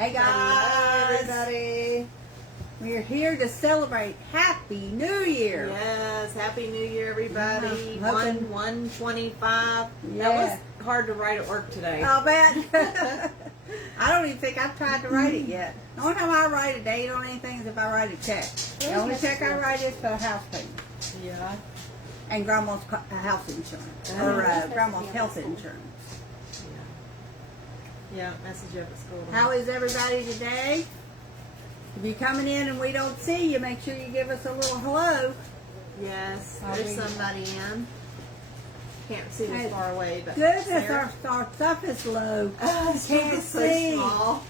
Hey Hello, guys, everybody. we're here to celebrate Happy New Year. Yes, Happy New Year, everybody. Yeah, hoping- 1/1/25. Yeah. That was hard to write at work today. I'll bet. I don't even think I've tried to write it yet. The only time I write a date on anything is if I write a check. The only check I write is for a house payment Yeah. and Grandma's house insurance or Grandma's health insurance. Yeah, message up at school. How is everybody today? If you're coming in and we don't see you, make sure you give us a little hello. Yes, I'll there's read somebody in. Can't see Hey, this far away, but Goodness, Sarah. our stuff is low. It's Can't so see. small.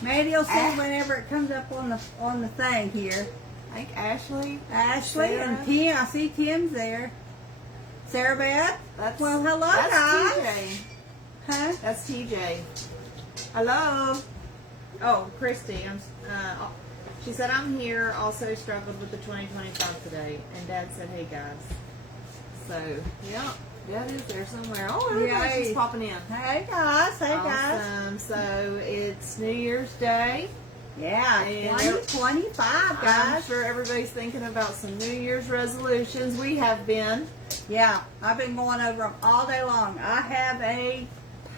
Maybe you'll see whenever it comes up on the thing here. I think Ashley. Ashley Sarah. and Tim. I see Tim's there. Sarah Beth. That's, Well, hello, that's guys. TJ. Huh? That's TJ. Hello. Oh, Christy. She said, I'm here. Also struggled with the 2025 today. And Dad said, hey, guys. So, yeah. Dad is there somewhere. Oh, everybody's Yay. just popping in. Hey guys. Hey guys. Awesome. So, it's New Year's Day. Yeah, And 2025, I'm guys. sure everybody's thinking about some New Year's resolutions. We have been. Yeah, I've been going over them all day long. I have a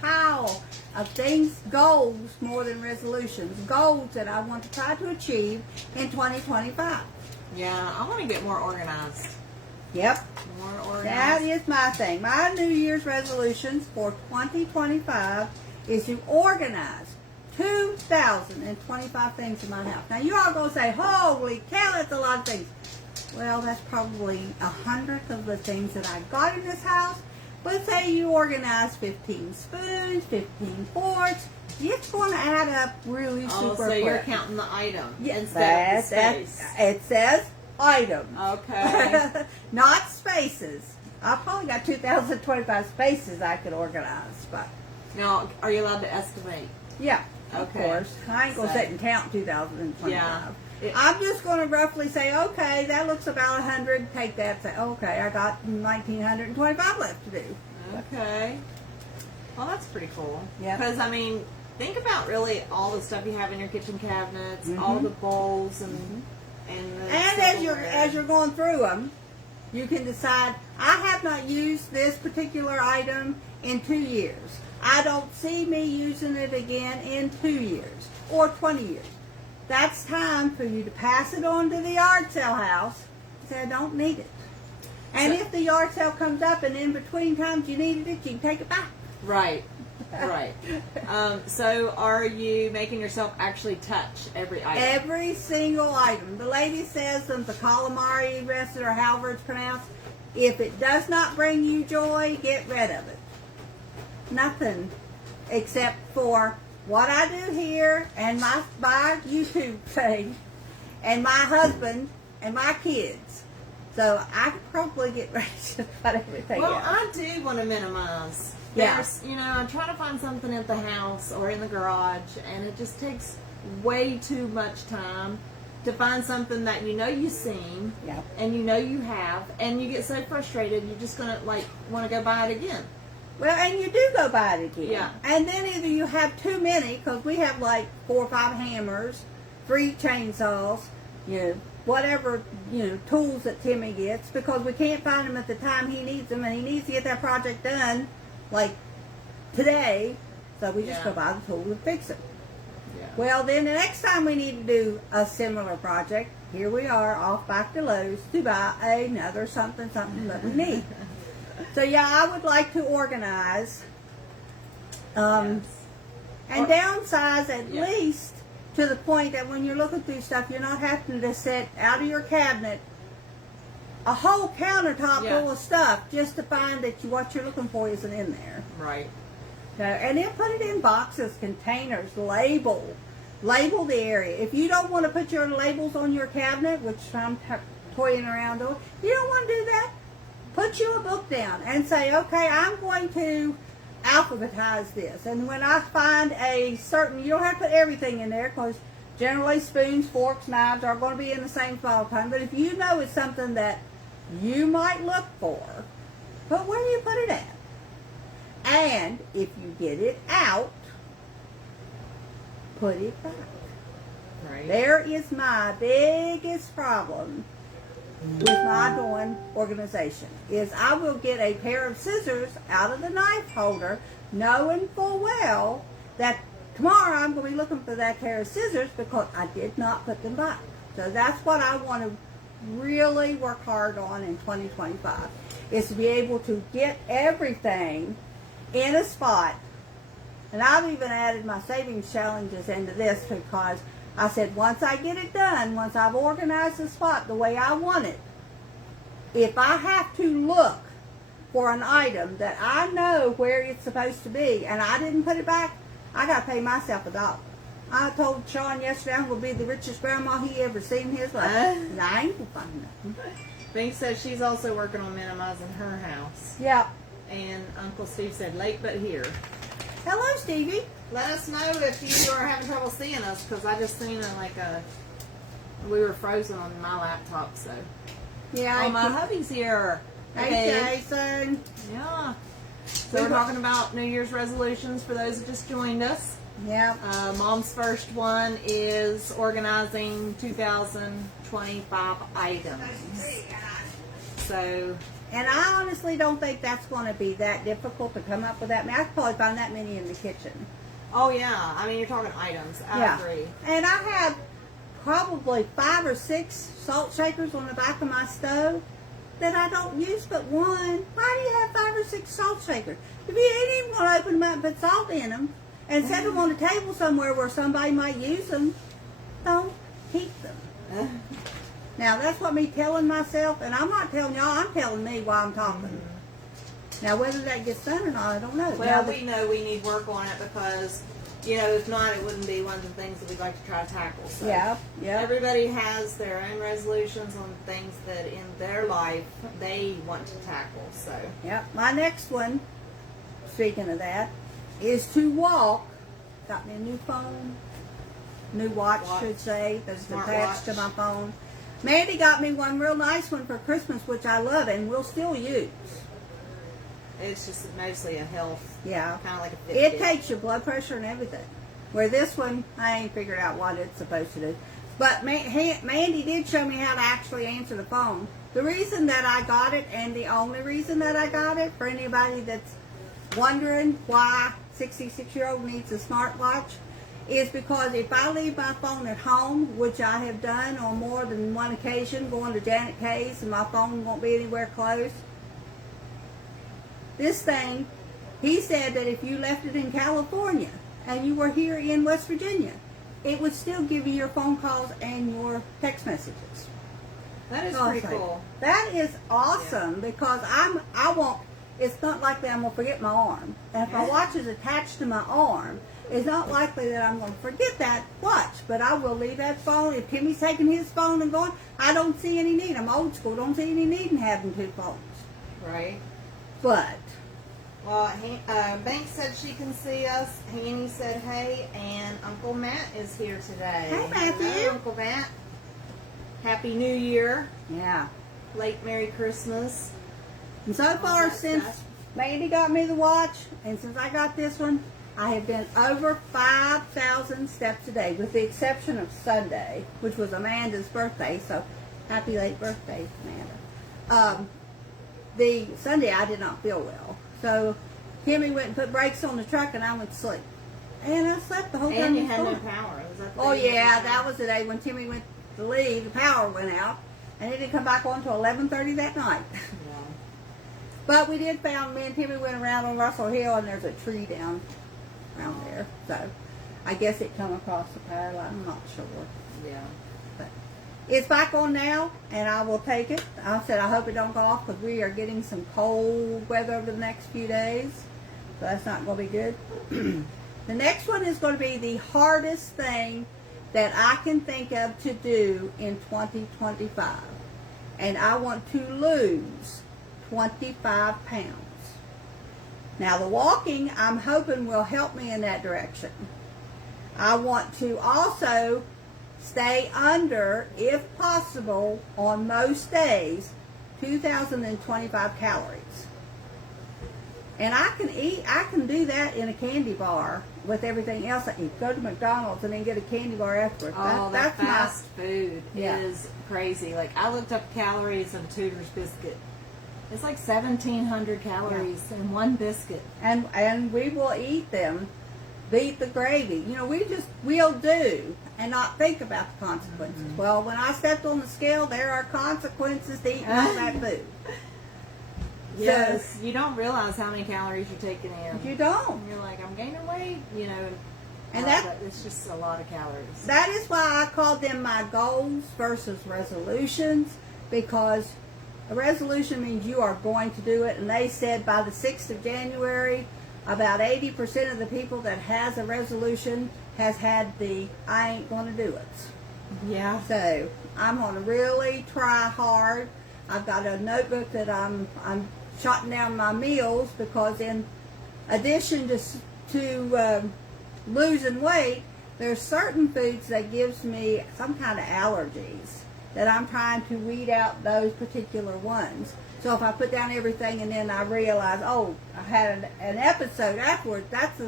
pile of things, goals more than resolutions, goals that I want to try to achieve in 2025. Yeah, I want to get more organized. Yep, More organized. that is my thing. My New Year's resolutions for 2025 is to organize 2,025 things in my house. Now, you all going to say, holy cow, that's a lot of things. Well, that's probably 100th of the things that I got in this house. Let's say you organize 15 spoons, 15 forks. It's going to add up really Oh, super so you're quick. counting the item Yeah, instead of the space. It says items. Okay. Not spaces. I've probably got 2,025 spaces I could organize, but Now, are you allowed to estimate? yeah, of Okay. course. I ain't going to So- sit and count 2,025. Yeah. I'm just going to roughly say, okay, that looks about 100. Take that. Say, okay, I got 1,925 left to do. Okay. Well, that's pretty cool. Yep. Because, I mean, think about really all the stuff you have in your kitchen cabinets, Mhm. all the bowls and the And silverware. as you're going through them, you can decide, I have not used this particular item in 2 years. I don't see me using it again in 2 years or 20 years. That's time for you to pass it on to the yard sale house and say, I don't need it. And So- if the yard sale comes up and in between times you needed it, you can take it back. Right. Right. So, are you making yourself actually touch every item? Every single item. The lady says the calamari recipe or however it's pronounced, if it does not bring you joy, get rid of it. Nothing except for what I do here and my YouTube thing and my husband and my kids. So I could probably get rid of just about everything Well, else. I do want to minimize. Yeah. There's, I'm trying to find something at the house or in the garage, and it just takes way too much time to find something that you've seen Yeah. and you have, and you get so frustrated, you're just gonna want to go buy it again. Well, and you do go buy it again. Yeah. And then either you have too many, because we have like 4 or 5 hammers, 3 chainsaws, whatever, tools that Timmy gets, because we can't find them at the time he needs them, and he needs to get that project done, like, today, so we just Yeah. go buy the tool and fix it. Yeah. Well, then the next time we need to do a similar project, here we are, off back to Lowe's to buy another something that we need. So yeah, I would like to organize and downsize at Yeah. least to the point that when you're looking through stuff, you're not having to set out of your cabinet a whole countertop Yeah. full of stuff just to find that what you're looking for isn't in there. Right. And then put it in boxes, containers, label the area. If you don't want to put your labels on your cabinet, which I'm toying around on, you don't want to do that. Put you a book down and say, okay, I'm going to alphabetize this. And when I find a certain, you don't have to put everything in there because generally spoons, forks, knives are going to be in the same file time. But if you know it's something that you might look for, put where you put it at. And if you get it out, put it back. Right. There is my biggest problem with my doing organization is I will get a pair of scissors out of the knife holder knowing full well that tomorrow I'm going to be looking for that pair of scissors because I did not put them back. So that's what I want to really work hard on in 2025 is to be able to get everything in a spot. And I've even added my savings challenges into this because I said once I get it done, once I've organized the spot the way I want it, if I have to look for an item that I know where it's supposed to be and I didn't put it back, I got to pay myself $1. I told Sean yesterday I'm going to be the richest grandma he ever seen in his life. And I ain't going to find nothing. Bink said she's also working on minimizing her house. Yeah. And Uncle Steve said, late but here. Hello, Stevie. Let us know if you are having trouble seeing us, because I just seen we were frozen on my laptop, so. Yeah. Oh, my hubby's here. Hey, Jason. Yeah. So we're talking about New Year's resolutions for those that just joined us. Yeah. Mom's first one is organizing 2025 items. So. And I honestly don't think that's going to be that difficult to come up with that. I mean, I could probably find that many in the kitchen. Oh, yeah. I mean, you're talking items. I agree. And I have probably 5 or 6 salt shakers on the back of my stove that I don't use but one. Why do you have 5 or 6 salt shakers? If you ain't even going to open them up and put salt in them and set them on a table somewhere where somebody might use them, don't keep them. Now, that's what me telling myself, and I'm not telling y'all, I'm telling me while I'm talking. Mm-hmm. Now, whether that gets done or not, I don't know. Well, we know we need work on it because, if not, it wouldn't be one of the things that we'd like to try to tackle. So yeah. Everybody has their own resolutions on things that in their life they want to tackle. So. Yeah. My next one, speaking of that, is to walk. Got me a new phone. New watch. Should say. That's attached to my phone. Mandy got me one real nice one for Christmas, which I love and will still use. It's just mostly a health. Yeah. Kind of like a Fitbit. It takes your blood pressure and everything. Where this one, I ain't figured out what it's supposed to do. But Mandy did show me how to actually answer the phone. The reason that I got it, and the only reason that I got it, for anybody that's wondering why 66-year-old needs a smartwatch, is because if I leave my phone at home, which I have done on more than one occasion, going to Janet Kay's and my phone won't be anywhere close. This thing, he said that if you left it in California and you were here in West Virginia, it would still give you your phone calls and your text messages. That is pretty cool. That is awesome because it's not likely I'm going to forget my arm. And if my watch is attached to my arm, it's not likely that I'm going to forget that watch, but I will leave that phone. If Timmy's taking his phone and going, I don't see any need. I'm old school. Don't see any need in having 2 phones. Right. But. Well, Banks said she can see us. Hanny said hey, and Uncle Matt is here today. Hey, Matthew. Hello, Uncle Matt. Happy New Year. Yeah. Late Merry Christmas. And so far, since Mandy got me the watch, and since I got this one, I have been over 5,000 steps a day, with the exception of Sunday, which was Amanda's birthday, so happy late birthday, Amanda. The Sunday I did not feel well, so Timmy went and put brakes on the truck, and I went to sleep. And I slept the whole time. And you had no power. Was that the day that was the day when Timmy went to leave, the power went out, and it didn't come back on until 11:30 that night. Yeah. But we did found, me and Timmy went around on Russell Hill, and there's a tree down around there. So I guess it come across the power line. I'm not sure. Yeah. But it's back on now, and I will take it. I said I hope it don't go off because we are getting some cold weather over the next few days. So that's not going to be good. The next one is going to be the hardest thing that I can think of to do in 2025. And I want to lose 25 pounds. Now the walking, I'm hoping, will help me in that direction. I want to also stay under, if possible, on most days, 2,025 calories. And I can do that in a candy bar with everything else I eat. Go to McDonald's and then get a candy bar afterwards. Oh, that that's fast food Yeah. is crazy. Like, I looked up calories of Tudor's biscuit. It's like 1,700 calories in one biscuit. and we will eat them, beat the gravy. You know, we'll do and not think about the consequences. Mm-hmm. Well, when I stepped on the scale, there are consequences to eating all that food. Yes, you don't realize how many calories you're taking in. You don't. And you're like, I'm gaining weight, you know. And but it's just a lot of calories. That is why I called them my goals versus resolutions, because a resolution means you are going to do it. And they said by the 6th of January, about 80% of the people that has a resolution has had the I ain't going to do it. Yeah. So I'm going to really try hard. I've got a notebook that I'm jotting down my meals, because in addition to losing weight, there's certain foods that gives me some kind of allergies that I'm trying to weed out those particular ones. So if I put down everything and then I realize, oh, I had an episode afterwards, that's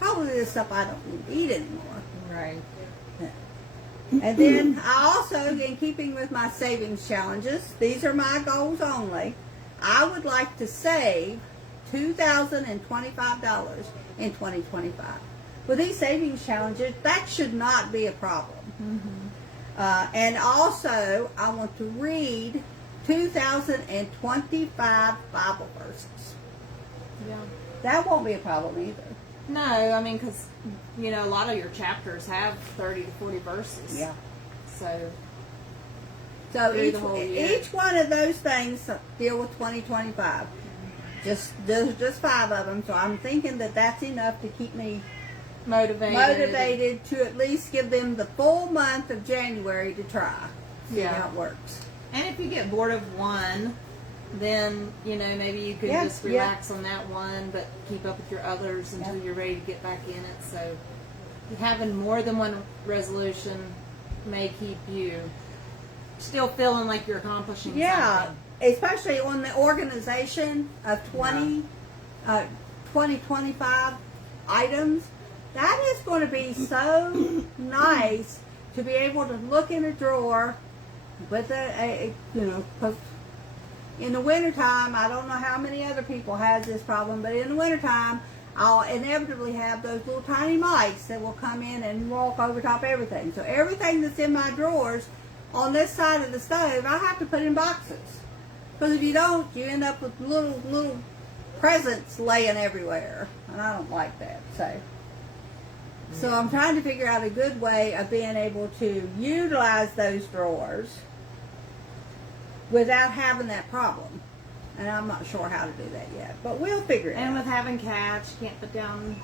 probably the stuff I don't need to eat anymore. Right. And then I also, in keeping with my savings challenges, these are my goals only, I would like to save $2,025 in 2025. With these savings challenges, that should not be a problem. And also, I want to read 2,025 Bible verses. Yeah. That won't be a problem either. No, I mean, because, you know, a lot of your chapters have 30 to 40 verses. Yeah. So, So Through the whole year. each one of those things deal with 2025. There's just 5 of them, so I'm thinking that that's enough to keep me motivated to at least give them the full month of January to try. See Yeah. how it works. And if you get bored of one, then, you know, maybe you could Yeah, just yeah. relax on that one, but keep up with your others until you're ready to get back in it. So having more than one resolution may keep you still feeling like you're accomplishing Yeah, something. especially on the organization of 2025 items. That is going to be so nice to be able to look in a drawer with because in the wintertime, I don't know how many other people has this problem, but in the wintertime, I'll inevitably have those little tiny mice that will come in and walk over top of everything. So everything that's in my drawers on this side of the stove, I have to put in boxes. Because if you don't, you end up with little presents laying everywhere. And I don't like that. So I'm trying to figure out a good way of being able to utilize those drawers without having that problem. And I'm not sure how to do that yet. But we'll figure it And out. with having cats, you can't put down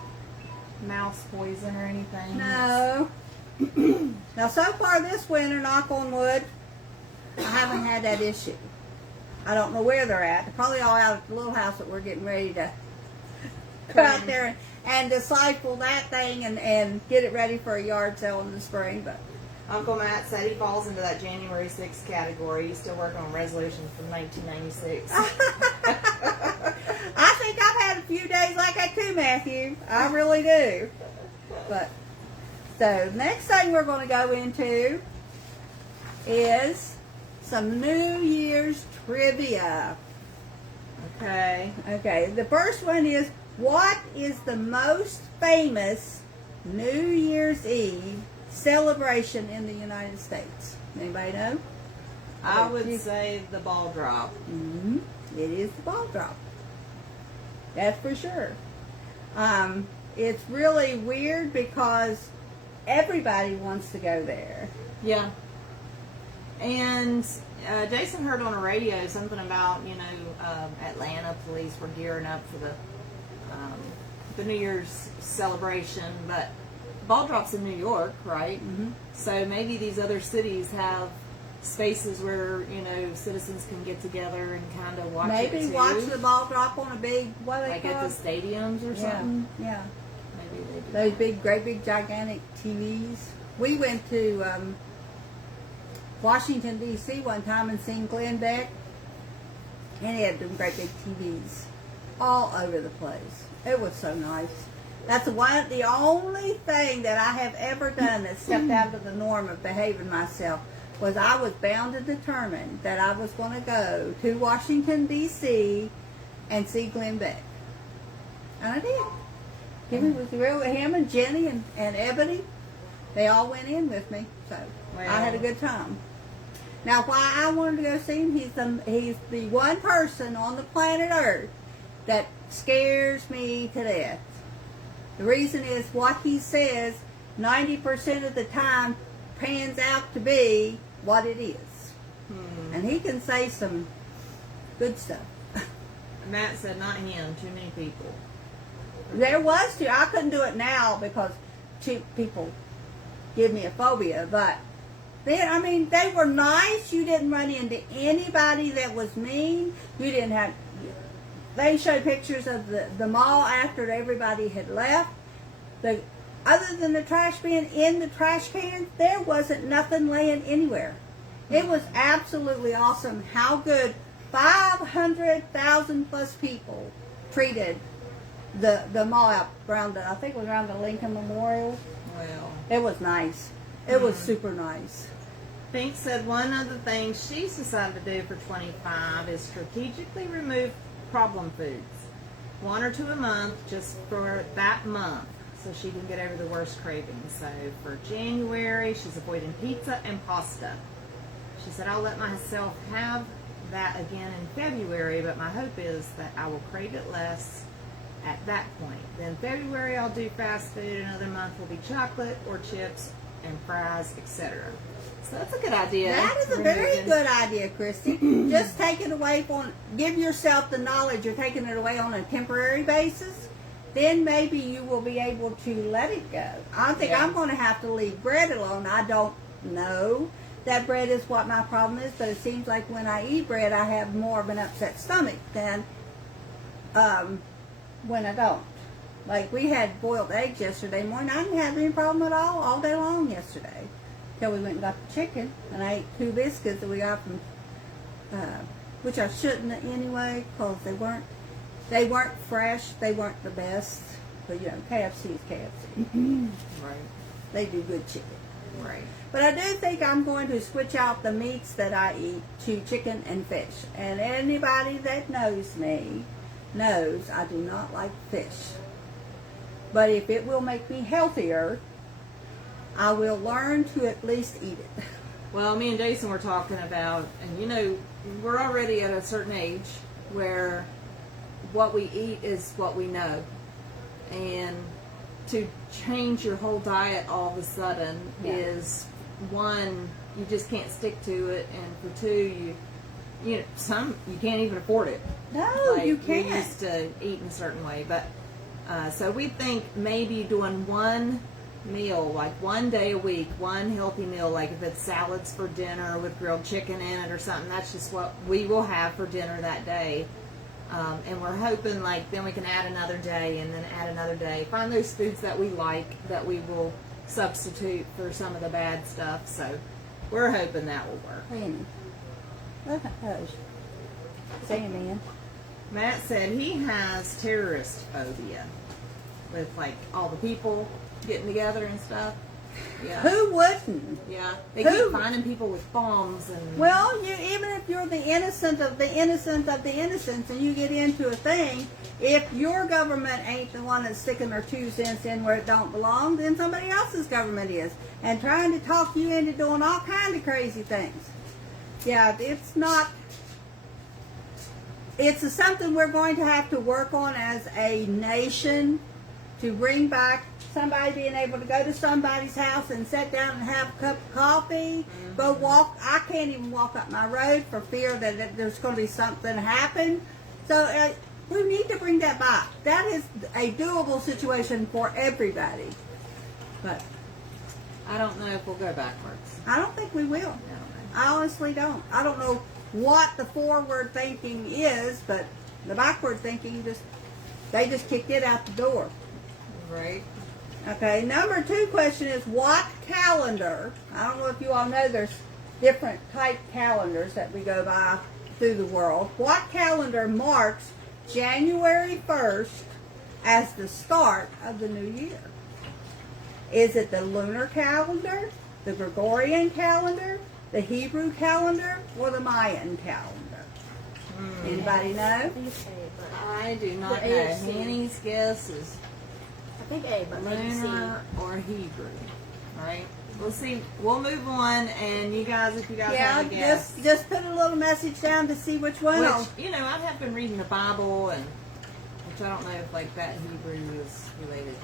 mouse poison or anything. No. Now, so far this winter, knock on wood, I haven't had that issue. I don't know where they're at. They're probably all out at the little house that we're getting ready to go out there and disciple that thing and get it ready for a yard sale in the spring. But Uncle Matt said he falls into that January 6th category. He's still working on resolutions from 1996. I think I've had a few days like that too, Matthew. I really do. But so next thing we're going to go into is some New Year's trivia. Okay. Okay, the first one is, what is the most famous New Year's Eve celebration in the United States? Anybody know? I would say the ball drop. Mm-hmm. It is the ball drop. That's for sure. It's really weird because everybody wants to go there. Yeah. And Jason heard on the radio something about, you know, Atlanta police were gearing up for the New Year's celebration, but ball drops in New York, right? Mm-hmm. So maybe these other cities have spaces where, you know, citizens can get together and kind of watch it Maybe too. watch the ball drop on a big, what are they Like at called? the stadiums or Yeah, something. yeah. Maybe they do. Those big, great big, gigantic TVs. We went to Washington, D.C. one time and seen Glenn Beck, and he had them great big TVs all over the place. It was so nice. That's the only thing that I have ever done that stepped out of the norm of behaving myself was I was bound and determined that I was going to go to Washington, D.C. and see Glenn Beck. And I did. Him and Jenny and Ebony, they all went in with me. So I had a good time. Now, why I wanted to go see him, he's the one person on the planet Earth that scares me to death. The reason is what he says 90% of the time pans out to be what it is. And he can say some good stuff. Matt said not him, too many people. There was two. I couldn't do it now because people give me a phobia, but they were nice. You didn't run into anybody that was mean. You didn't have. They showed pictures of the mall after everybody had left. Other than the trash bin in the trash can, there wasn't nothing laying anywhere. It was absolutely awesome how good 500,000 plus people treated the mall out around I think it was around the Lincoln Memorial. Well, it was nice. It was super nice. Pink said one of the things she's decided to do for 25 is strategically remove problem foods. 1 or 2 a month just for that month so she can get over the worst cravings. So for January, she's avoiding pizza and pasta. She said, I'll let myself have that again in February, but my hope is that I will crave it less at that point. Then February, I'll do fast food. Another month will be chocolate or chips and fries, etc. So that's a good idea. That is a very good idea, Christy. Just take it away give yourself the knowledge you're taking it away on a temporary basis. Then maybe you will be able to let it go. I think I'm going to have to leave bread alone. I don't know that bread is what my problem is, but it seems like when I eat bread, I have more of an upset stomach than when I don't. Like we had boiled eggs yesterday morning. I didn't have any problem at all day long yesterday. Till we went and got the chicken, and I ate 2 biscuits that we got from, which I shouldn't anyway, because they weren't fresh, they weren't the best. But KFC is KFC. Right. They do good chicken. Right. But I do think I'm going to switch out the meats that I eat to chicken and fish. And anybody that knows me knows I do not like fish. But if it will make me healthier, I will learn to at least eat it. Well, me and Jason were talking about, and we're already at a certain age where what we eat is what we know. And to change your whole diet all of a sudden is, one, you just can't stick to it, and for two, you can't even afford it. No, you can't. You're used to eating a certain way. But so we think maybe doing one meal, like one day a week, one healthy meal, like if it's salads for dinner with grilled chicken in it or something, that's just what we will have for dinner that day. And we're hoping then we can add another day and then add another day. Find those foods that we like that we will substitute for some of the bad stuff. So we're hoping that will work. Look at those. Say amen. Matt said he has terrorist phobia with all the people getting together and stuff. Yeah. Who wouldn't? Yeah. They keep finding people with bombs and. Well, even if you're the innocent of the innocent of the innocents, and you get into a thing, if your government ain't the one that's sticking their 2 cents in where it don't belong, then somebody else's government is, and trying to talk you into doing all kinds of crazy things. Yeah, it's not. It's something we're going to have to work on as a nation to bring back somebody being able to go to somebody's house and sit down and have a cup of coffee, go walk. I can't even walk up my road for fear that there's going to be something happen. So we need to bring that back. That is a doable situation for everybody. But I don't know if we'll go backwards. I don't think we will. I honestly don't. I don't know what the forward thinking is, but the backward thinking they just kicked it out the door. Right. Okay, number 2 question is what calendar, I don't know if you all know there's different type calendars that we go by through the world. What calendar marks January 1st as the start of the new year? Is it the lunar calendar, the Gregorian calendar, the Hebrew calendar, or the Mayan calendar? Anybody know? I think it's A, but I do not The know. A or C. Annie's guess is I think A, but maybe C. lunar or Hebrew. All right. We'll see. We'll move on, and you guys, if you guys Yeah, have a guess. just put a little message down to see which one. Which, you know, I have been reading the Bible, and which I don't know if like that Hebrew is related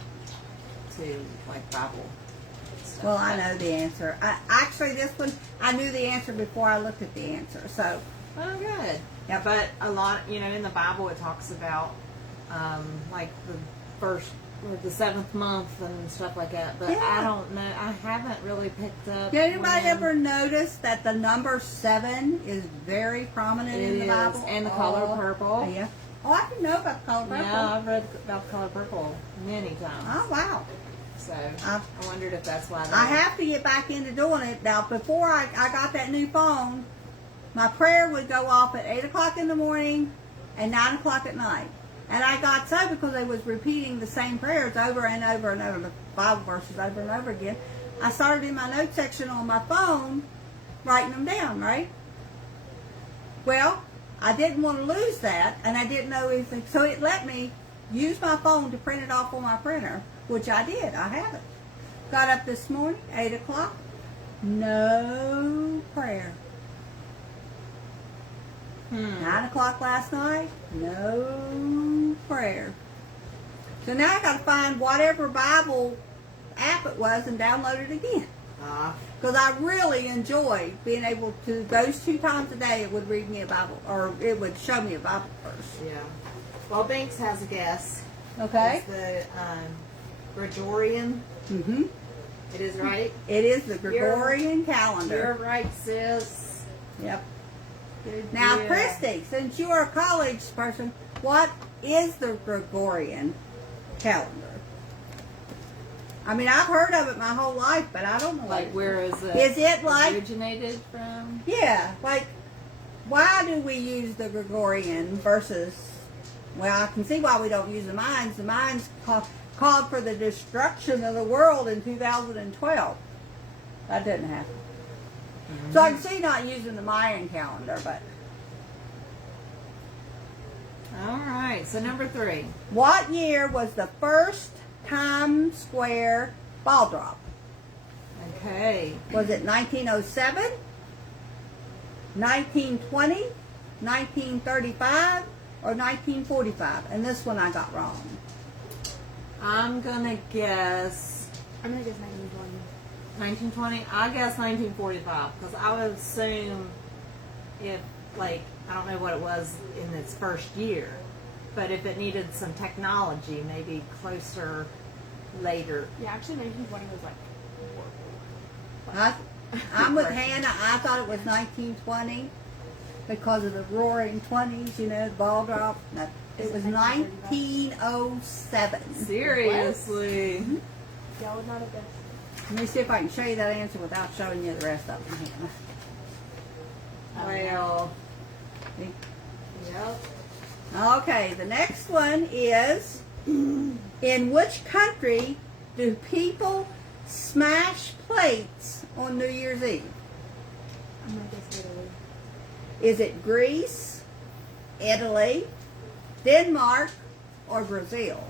to like Bible stuff. Well, I know the answer. Actually, this one, I knew the answer before I looked at the answer. So, Oh, good. Yep. But a lot, you know, in the Bible it talks about like the first or the 7th month and stuff like that. But Yeah. I don't know. I haven't really picked up. did anybody when ever notice that the number 7 is very prominent in the it Bible? is, and the color purple. Yeah. Oh, I didn't know about the color purple. Yeah, I've read about the color purple many times. Oh, wow. So I wondered if that's why. I have to get back into doing it. Now, before I got that new phone, my prayer would go off at 8 o'clock in the morning and 9 o'clock at night. And I got so because I was repeating the same prayers over and over and over, the Bible verses over and over again. I started in my note section on my phone, writing them down, right? Well, I didn't want to lose that, and I didn't know anything. So it let me use my phone to print it off on my printer, which I did. I have it. Got up this morning, 8 o'clock, no prayer. 9 o'clock last night, no prayer. So now I got to find whatever Bible app it was and download it again. Because I really enjoy being able to, those 2 times a day, it would read me a Bible, or it would show me a Bible verse. Yeah. Well, Binks has a guess. Okay? It's the Gregorian. Mm-hmm. It is right. It is the Gregorian calendar. You're right, sis. Yep. Good Now, deal. Christy, since you're a college person, what is the Gregorian calendar? I mean, I've heard of it my whole life, but I don't know. Like, where is it? Is it like, originated from? yeah, like, why do we use the Gregorian versus, well, I can see why we don't use the Mayans. The Mayans called for the destruction of the world in 2012. That didn't happen. So I can see not using the Mayan calendar, but All right. So number 3. what year was the first Times Square ball drop? Okay. Was it 1907, 1920, 1935, or 1945? And this one I got wrong. I'm gonna guess I'm gonna guess 1920. 1920. I guess 1945 because I would assume if like I don't know what it was in its first year, but if it needed some technology, maybe closer later. Yeah, actually 1920 was like I'm with Hannah. I thought it was 1920 because of the Roaring Twenties, you know, the ball drop. No, it was 1907. Seriously. y'all would not have guessed. Let me see if I can show you that answer without showing you the rest of them, Hannah. Well. See? Yep. Okay, the next one is, in which country do people smash plates on New Year's Eve? I'm gonna guess Italy. Is it Greece, Italy, Denmark, or Brazil?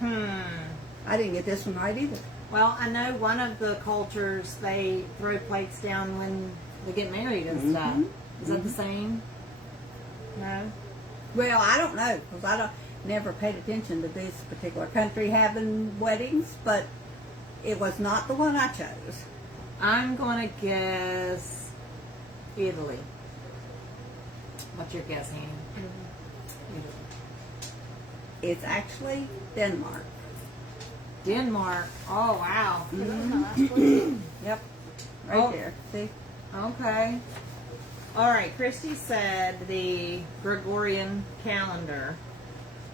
I didn't get this one right either. Well, I know one of the cultures they throw plates down when they get married and stuff. Is that the same? No. Well, I don't know because I don't never paid attention to this particular country having weddings, but it was not the one I chose. I'm going to guess Italy. What's your guess, Annie? Italy. It's actually Denmark. Denmark. Oh, wow. That was my last one. Yep, right Oh. there. See? Okay. All right. Christy said the Gregorian calendar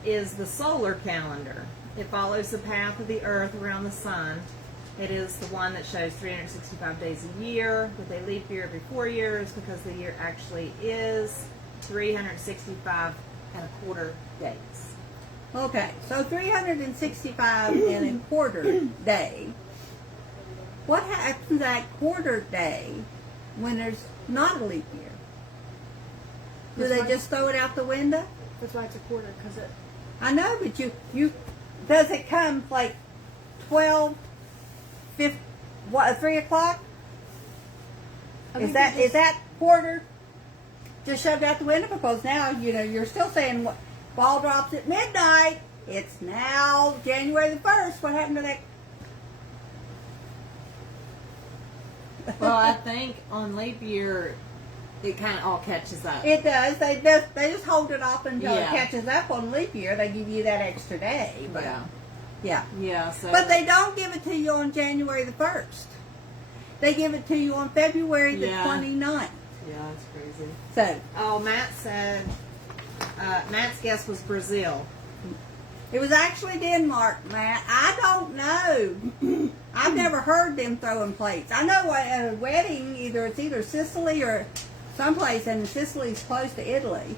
is the solar calendar. It follows the path of the earth around the sun. It is the one that shows 365 days a year with a leap year every 4 years because the year actually is 365 and a quarter days. Okay, so 365 in a quarter day. What happens at quarter day when there's not a leap year? Do they just throw it out the window? That's why it's a quarter, because it. I know, but you does it come like 12, 5, what, 3 o'clock? I Is think that they is that quarter just shoved out the window? Because now you're still saying what ball drops at midnight. It's now January the 1st. What happened to that? Well, I think on leap year, it kind of all catches up. It does. They just hold it off until it Yeah. catches up on leap year. They give you that extra day. But, Yeah. yeah. Yeah. So. But they don't give it to you on January the 1st. They give it to you on February the Yeah. 29th. Yeah, that's crazy. So Oh, Matt said, Matt's guess was Brazil. it was actually Denmark, Matt. I don't know. I've never heard them throwing plates. I know at a wedding, it's either Sicily or someplace, and Sicily's close to Italy.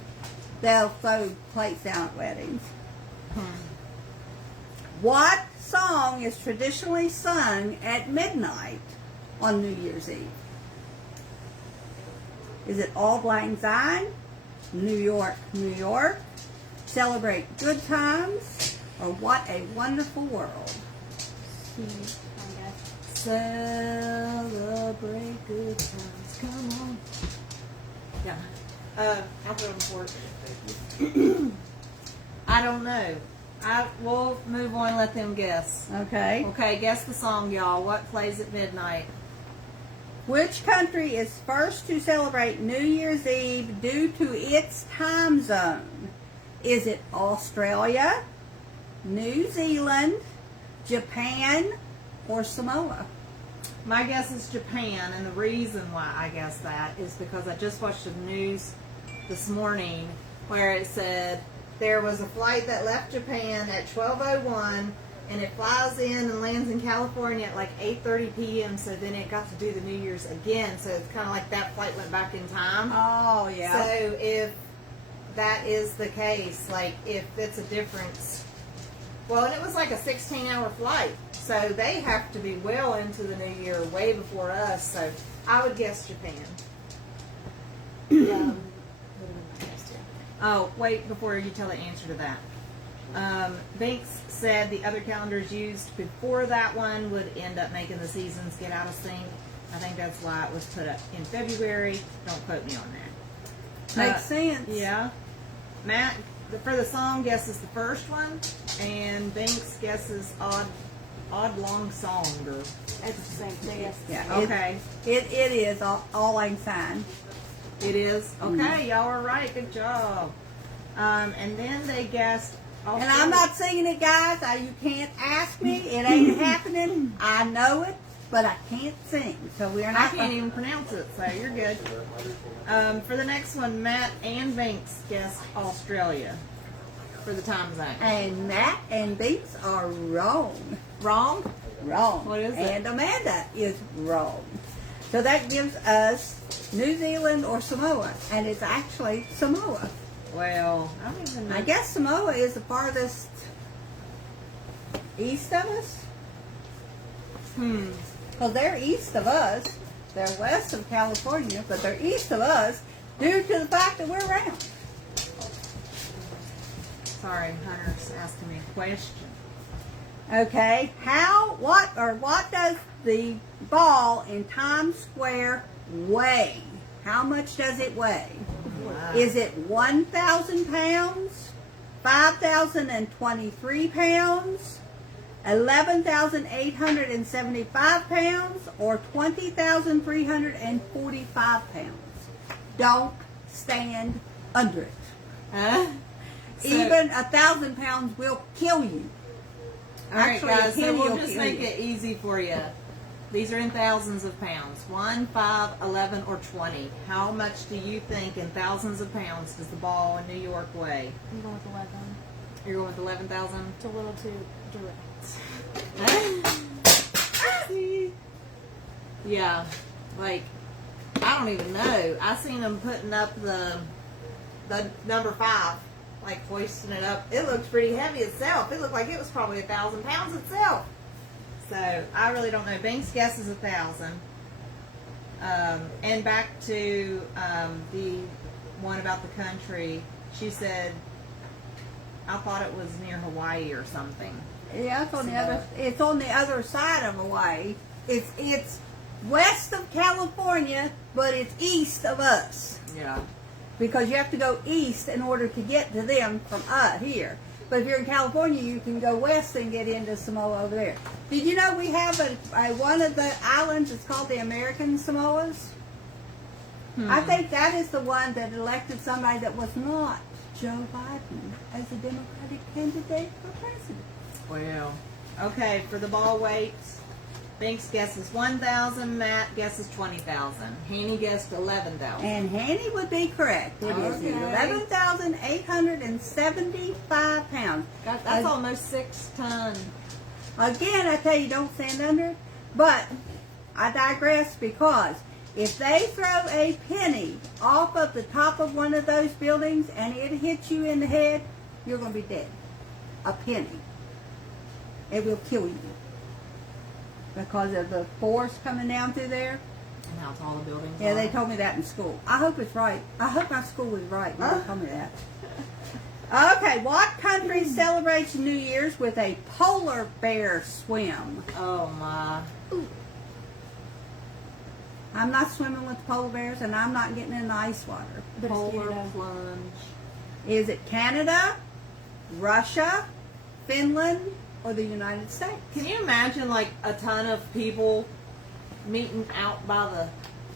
They'll throw plates down at weddings. What song is traditionally sung at midnight on New Year's Eve? Is it Auld Lang Syne, New York, New York, Celebrate Good Times, or What a Wonderful World? Celebrate good times. Come on. Yeah. I'll put on the board. I don't know. We'll move on and let them guess. Okay. Okay, guess the song, y'all. What plays at midnight? Which country is first to celebrate New Year's Eve due to its time zone? Is it Australia, New Zealand, Japan, or Samoa? My guess is Japan, and the reason why I guess that is because I just watched the news this morning where it said there was a flight that left Japan at 12:01 and it flies in and lands in California at like 8:30 p.m. So then it got to do the New Year's again. So it's kind of like that flight went back in time. Oh, yeah. So if that is the case, like if it's a difference, well, and it was like a 16-hour flight. So they have to be well into the new year, way before us. So I would guess Japan. Yeah. Oh, wait, before you tell the answer to that. Binks said the other calendars used before that one would end up making the seasons get out of sync. I think that's why it was put up in February. Don't quote me on that. Makes sense. Yeah. Matt, for the song, guesses the first one, and Binks guesses Odd Long Song. Or, It's the same thing. Yes. Yeah. okay. It is Auld Lang Syne. It is? Okay, y'all are right. Good job. And then they guessed... And I'm not singing it, guys. You can't ask me. It ain't happening. I know it, but I can't sing. So we're I not. can't even pronounce it, so you're good. For the next one, Matt and Binks guessed Australia for the time zone. And Matt and Beats are wrong. Wrong? Wrong. What is it? And Amanda is wrong. So that gives us New Zealand or Samoa, and it's actually Samoa. Well, I don't even know. I guess Samoa is the farthest east of us. Because they're east of us. They're west of California, but they're east of us due to the fact that we're around. Sorry, Hunter's asking me a question. Okay, what does the ball in Times Square weigh? How much does it weigh? Is it 1,000 pounds, 5,023 pounds, 11,875 pounds, or 20,345 pounds? Don't stand under it. So- Even 1,000 pounds will kill you. All right, Actually, guys, so a penny we'll will just kill make you. it easy for you. These are in thousands of pounds. 1, 5, 11, or 20. How much do you think in thousands of pounds does the ball in New York weigh? I'm going with 11. You're going with 11,000? It's a little too direct. Yeah, like, I don't even know. I seen them putting up the number 5 like hoisting it up. It looks pretty heavy itself. It looked like it was probably 1,000 pounds itself. So I really don't know. Bink's guess is 1,000. And back to the one about the country, she said, I thought it was near Hawaii or something. Yeah, it's on the other. It's on the other side of Hawaii. It's west of California, but it's east of us Yeah. because you have to go east in order to get to them from here. But if you're in California, you can go west and get into Samoa over there. Did you know we have one of the islands? It's called the American Samoas. I think that is the one that elected somebody that was not Joe Biden as a Democratic candidate for president. Well, okay, for the ball weights, Bink's guess is 1,000, Matt guesses 20,000. Haney guessed 11,000. And Hanny would be correct. It is Okay. 11,875 pounds. That's almost 6 tons. Again, I tell you, don't stand under it. But I digress because if they throw a penny off of the top of one of those buildings and it hits you in the head, you're going to be dead. A penny. It will kill you. Because of the force coming down through there. And how tall the buildings Yeah, are. they told me that in school. I hope it's right. I hope my school was right when they told me that. Okay, what country celebrates New Year's with a polar bear swim? Oh my. I'm not swimming with polar bears, and I'm not getting in the ice water. But it's Polar Canada. plunge. Is it Canada, Russia, Finland, or the United States? Can you imagine like a ton of people meeting out by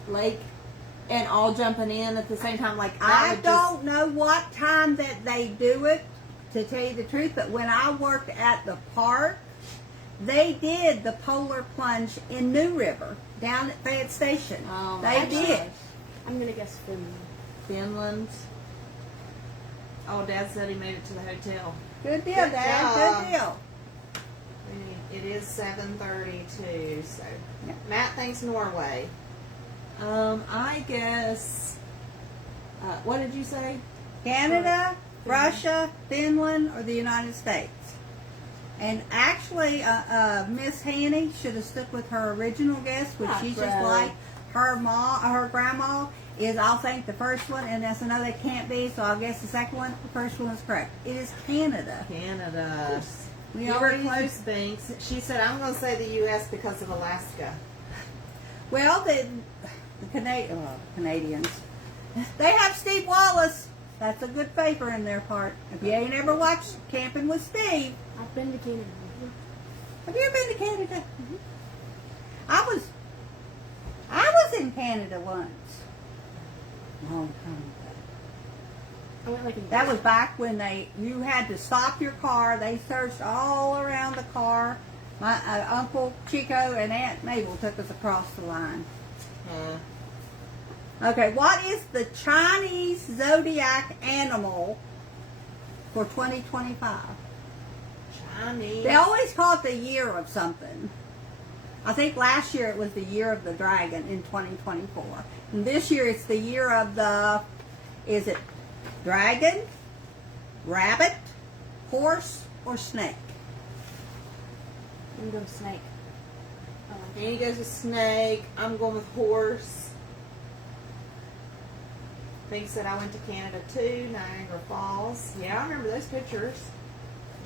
the lake and all jumping in at the same time? Like that I would don't know what time that they do it, to tell you the truth, but when I worked at the park, they did the polar plunge in New River down at Fayette Station. Oh, they my did. gosh. I'm gonna guess Finland. Finland. Oh, Dad said he made it to the hotel. Good deal, Good Dad. job. Good deal. It is 7:32, so Yeah. Matt thinks Norway. I guess. What did you say? Canada, Russia, Finland, or the United States. And actually, Miss Hanny should have stuck with her original guess, which Ah, she's just right. like her grandma is. I'll think the first one, and that's another that can't be. So I'll guess the second one. The first one is correct. It is Canada. Canada. We You were always- close, Binks. She said, I'm going to say the U.S. because of Alaska. Well, the Canadians, they have Steve Wallace. That's a good favor in their part. If you ain't ever watched Camping with Steve, I've been to Canada. have you ever been to Canada? I was in Canada once. Long time ago. I went like a That was back when you had to stop your car. They searched all around the car. My Uncle Chico and Aunt Mabel took us across the line. Okay, what is the Chinese zodiac animal for 2025? Chinese. They always call it the year of something. I think last year it was the year of the dragon in 2024. And this year it's the year of the, is it dragon, rabbit, horse, or snake? I'm gonna go snake. Haney goes with snake. I'm going with horse. Binks said, I went to Canada too, Niagara Falls. Yeah, I remember those pictures.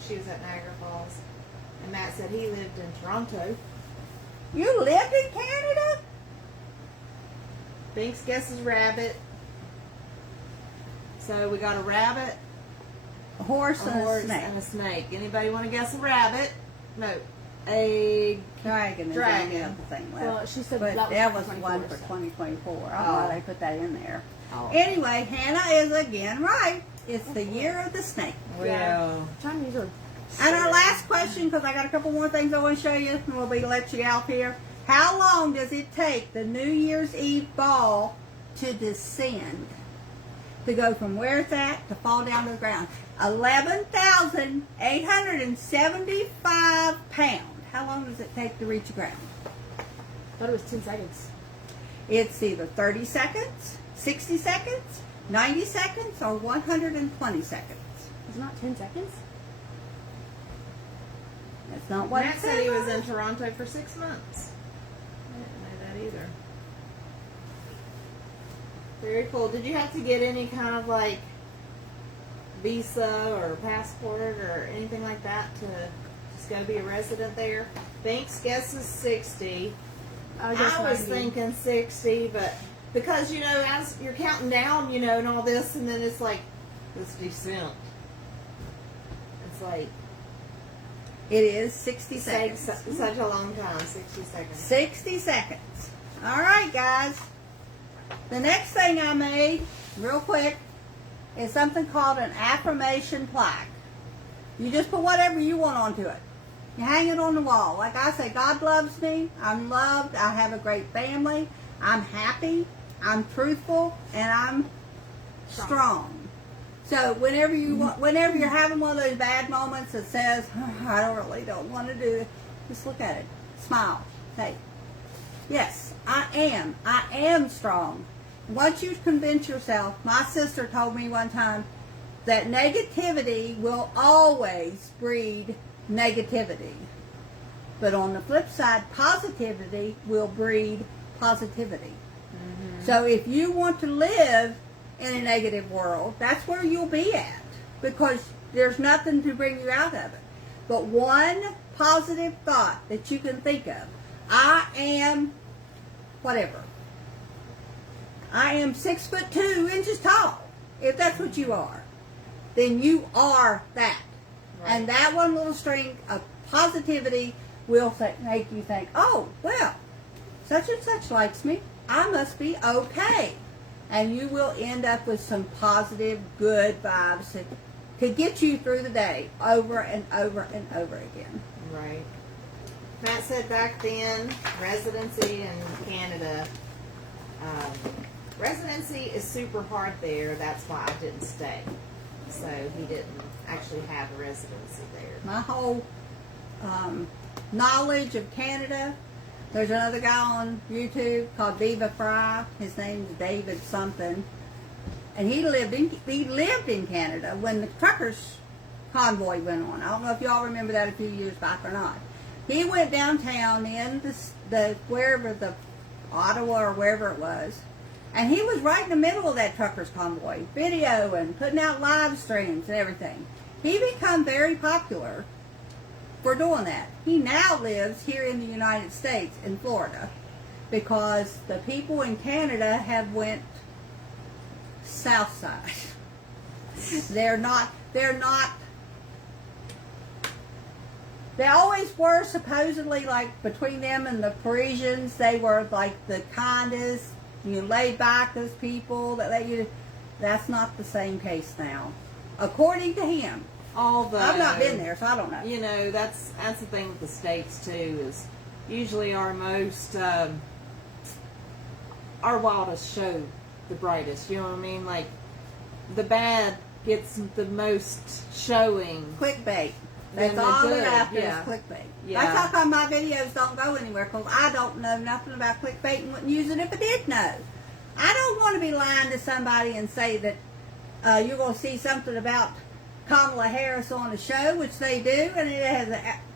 She was at Niagara Falls. And Matt said he lived in Toronto. You lived in Canada? Binks guesses rabbit. So we got a rabbit, A horse a and a horse, snake. and a snake. Anybody want to guess a rabbit? No. A Dragon is Dragon. the other thing left. Well, she said But that that was was the one for 2024, 2024. I don't know Oh. why they put that in there. Oh. Anyway, Hannah is again right. It's the year of the snake. well. Chinese are. And our last question, because I got a couple more things I want to show you, and we'll be let you out here. How long does it take the New Year's Eve ball to descend? To go from where it's at to fall down to the ground? 11,875 pounds. How long does it take to reach the ground? I thought it was 10 seconds. It's either 30 seconds, 60 seconds, 90 seconds, or 120 seconds. It's not 10 seconds? That's not what Matt it said he was was. in Toronto for 6 months. I didn't know that either. Very cool. Did you have to get any kind of like visa or passport or anything like that to just go be a resident there? Thinks guess is 60. I was 90. thinking 60, but because you know, as you're counting down, you know, and all this, and then it's like this descent. It's like It is 60 seconds. such a long time, 60 seconds. 60 seconds. All right, guys. The next thing I made, real quick, is something called an affirmation plaque. You just put whatever you want onto it. You hang it on the wall. Like I say, God loves me. I'm loved. I have a great family. I'm happy. I'm truthful, and I'm strong. So whenever you're having one of those bad moments that says, oh, I really don't want to do it, just look at it, smile, say, yes, I am strong. Once you convince yourself, my sister told me one time that negativity will always breed negativity. But on the flip side, positivity will breed positivity. So if you want to live in a negative world, that's where you'll be at, because there's nothing to bring you out of it. But one positive thought that you can think of, I am whatever. I am 6'2" tall. If that's what you are, then you are that. Right. And that one little string of positivity will make you think, oh, well, such and such likes me. I must be okay. And you will end up with some positive, good vibes that could get you through the day over and over and over again. Right. Matt said back then, residency in Canada, residency is super hard there. That's why I didn't stay. So he didn't actually have a residency there. My whole knowledge of Canada, there's another guy on YouTube called Viva Fry. His name's David something. And he lived in Canada when the truckers convoy went on. I don't know if y'all remember that a few years back or not. He went downtown in wherever the Ottawa or wherever it was, and he was right in the middle of that truckers convoy, video and putting out live streams and everything. He became very popular for doing that. He now lives here in the United States in Florida because the people in Canada have went south side. They always were supposedly, like, between them and the Parisians, they were like the kindest, laid backest people. That's not the same case now, according to him. Although I've not been there, so I don't know. You know, that's the thing with the States too, is usually our wildest show the brightest. You know what I mean? Like, the bad gets the most showing. Clickbait. Then That's the all good, they're after yeah. is clickbait. Yeah. That's how come my videos don't go anywhere, because I don't know nothing about clickbait and wouldn't use it if I did know. I don't want to be lying to somebody and say that you're going to see something about Kamala Harris on the show, which they do, and it has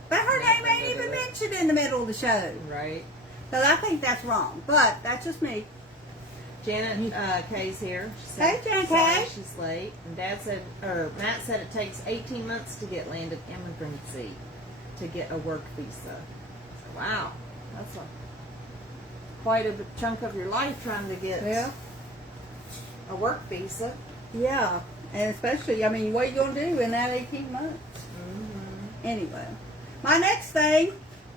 but her name ain't even mentioned in the middle of the show. Right. So I think that's wrong, but that's just me. Janet Kay's here. She said, Hey, Janet sorry Kay. she's late. And Matt said it takes 18 months to get landed immigrancy to get a work visa. So, wow, that's quite a chunk of your life trying to get a work visa. Yeah, and especially, what are you going to do in that 18 months? Anyway, my next thing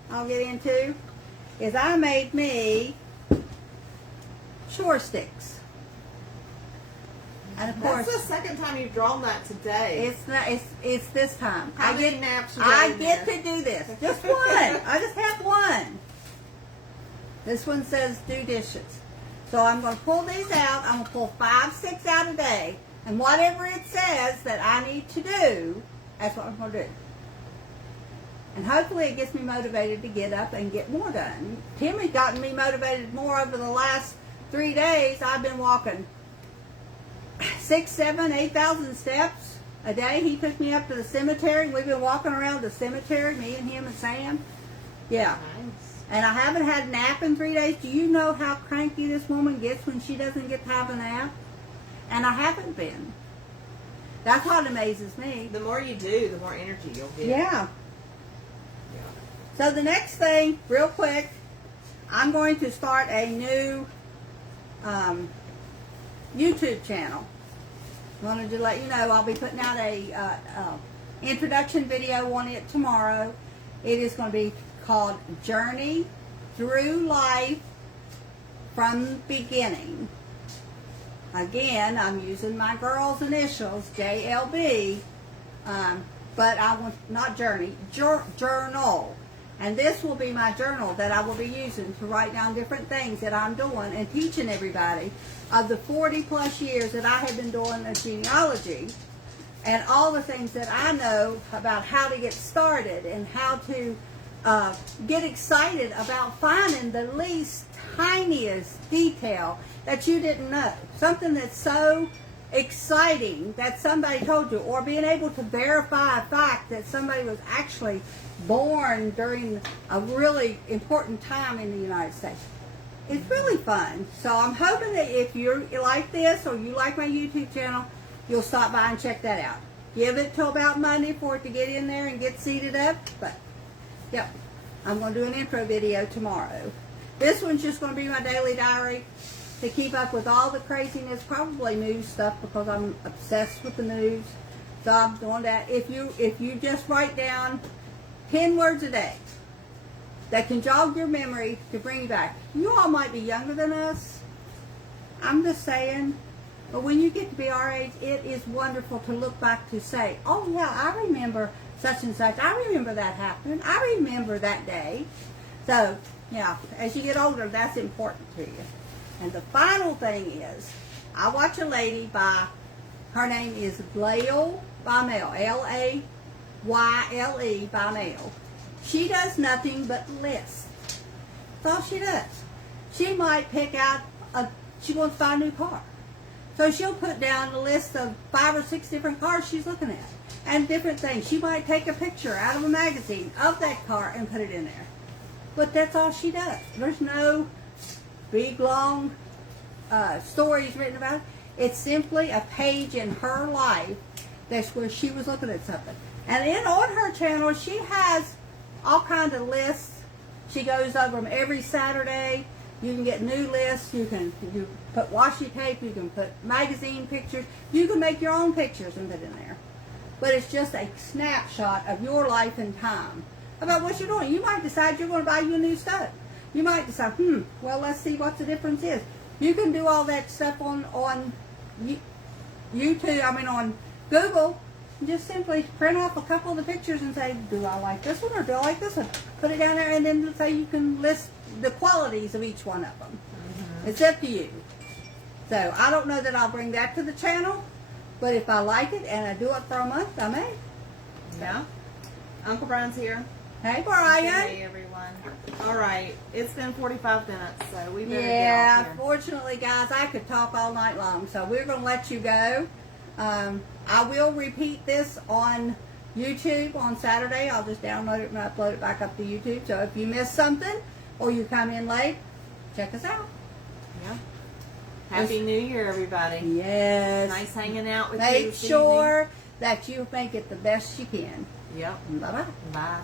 I'll get into is I made me shore sticks. And of course, That's the second time you've drawn that today. it's this time. How I many get naps you I got in get there? to do this. Just one. I just have one. This one says do dishes. So I'm going to pull these out. I'm going to pull 5, 6 out a day. And whatever it says that I need to do, that's what I'm going to do. And hopefully it gets me motivated to get up and get more done. Timmy's gotten me motivated more over the last 3 days. I've been walking 6, 7, 8,000 steps a day he took me up to the cemetery. We've been walking around the cemetery, me and him and Sam. Yeah. Nice. And I haven't had a nap in 3 days. Do you know how cranky this woman gets when she doesn't get to have a nap? And I haven't been. That's what amazes me. The more you do, the more energy you'll get. Yeah. So the next thing, real quick, I'm going to start a new YouTube channel. Wanted to let you know I'll be putting out a introduction video on it tomorrow. It is going to be called Journey Through Life from Beginning. Again, I'm using my girl's initials, JLB, but I want, not journey, journal. And this will be my journal that I will be using to write down different things that I'm doing and teaching everybody of the 40 plus years that I have been doing a genealogy, and all the things that I know about how to get started and how to get excited about finding the least tiniest detail that you didn't know. Something that's so exciting that somebody told you, or being able to verify a fact that somebody was actually born during a really important time in the United States. It's really fun. So I'm hoping that if you like this or you like my YouTube channel, you'll stop by and check that out. Give it till about Monday for it to get in there and get seated up. But, yep, I'm going to do an intro video tomorrow. This one's just going to be my daily diary to keep up with all the craziness, probably news stuff because I'm obsessed with the news. So I'm doing that. If you just write down 10 words a day that can jog your memory to bring you back. You all might be younger than us. I'm just saying. But when you get to be our age, it is wonderful to look back to say, oh yeah, I remember such and such. I remember that happening. I remember that day. So, yeah, as you get older, that's important to you. And the final thing is, I watch a lady by, her name is Layle Bamel, Layle Bamel. She does nothing but lists. That's all she does. She might pick out, she wants to buy a new car. So she'll put down a list of 5 or 6 different cars she's looking at. And different things. She might take a picture out of a magazine of that car and put it in there. But that's all she does. There's no big, long stories written about it. It's simply a page in her life that's where she was looking at something. And on her channel, she has all kinds of lists. She goes over them every Saturday. You can get new lists. You put washi tape. You can put magazine pictures. You can make your own pictures and put in there. But it's just a snapshot of your life and time about what you're doing. You might decide you're going to buy you a new stove. You might decide, well, let's see what the difference is. You can do all that stuff on YouTube, on Google. Just simply print off a couple of the pictures and say, do I like this one or do I like this one? Put it down there, and then say you can list the qualities of each one of them. Mm-hmm. It's up to you. So I don't know that I'll bring that to the channel, but if I like it and I do it for a month, I may. Yeah. Uncle Brian's here. Hey, Brian. Hey, everyone. All right. It's been 45 minutes, so we better Yeah, get off here. fortunately, guys, I could talk all night long, so we're going to let you go. I will repeat this on YouTube on Saturday. I'll just download it and upload it back up to YouTube. So if you miss something or you come in late, check us out. Yeah. Happy New Year, everybody. Yes. Nice hanging out with you Make this sure that you make it the best you can. evening. Yep. Bye-bye. Bye.